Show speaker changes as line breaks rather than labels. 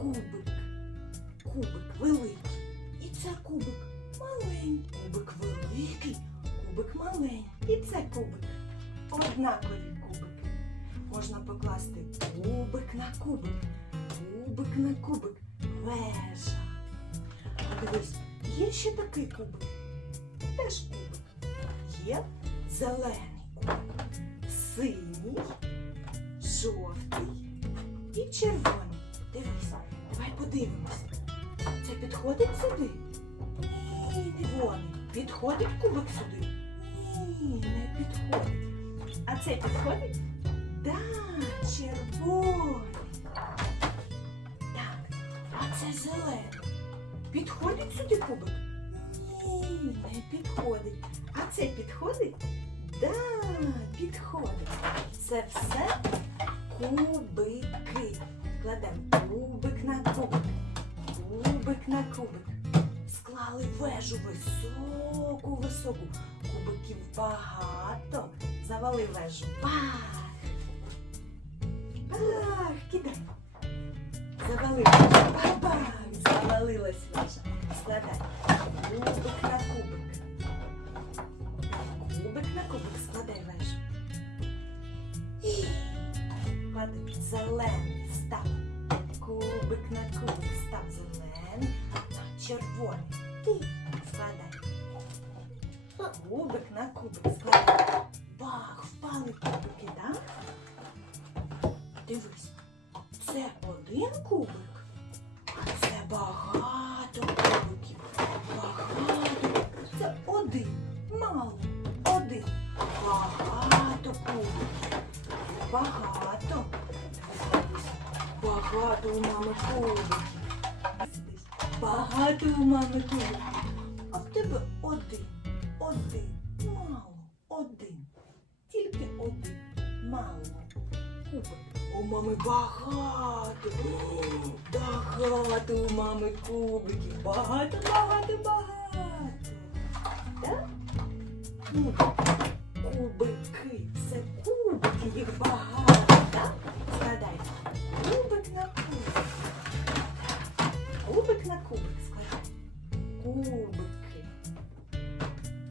кубик. Кубик великий. І це кубик маленький. Кубик великий, кубик маленький. І це кубик. Однакові кубики. Можна покласти кубик на кубик. Кубик на кубик. Вежа. А дивись, є ще такий кубик. Теж кубик. Є зелений кубик, синій, жовтий і червоний. Дивись, давай подивимось. Це підходить сюди? Ні, не вони. Підходить кубик сюди? Ні, не підходить. А це підходить? Да, червоний. Так, а це зелений. Підходить сюди кубик? Ні, не підходить. А це підходить? Да, підходить. Це все кубики. Кладемо Склали вежу високу, високу. Кубиків багато. Завали вежу. Бах! Бах! Кидай. Завали. Бах-бах! Завалилась вежа. Складай. Кубик на кубик. Кубик на кубик складай вежу. І клади зелений став. Кубик на кубик став зелений, червоний. Ти складай. Кубик на кубик складай. Бах, впали кубики, так? Дивись, це один кубик, а це багато кубиків. Багато. Це один. Мало. Один. Багато кубиків. Багато. Багато у мами кубиків. Багато у мами кубиків. А в тебе один. Один. Мало. Один. Тільки один. Мало. У мами багато. Багато у мами кубиків. Багато, багато, багато. Так? Ну, кубик на кубик складати. Кубик.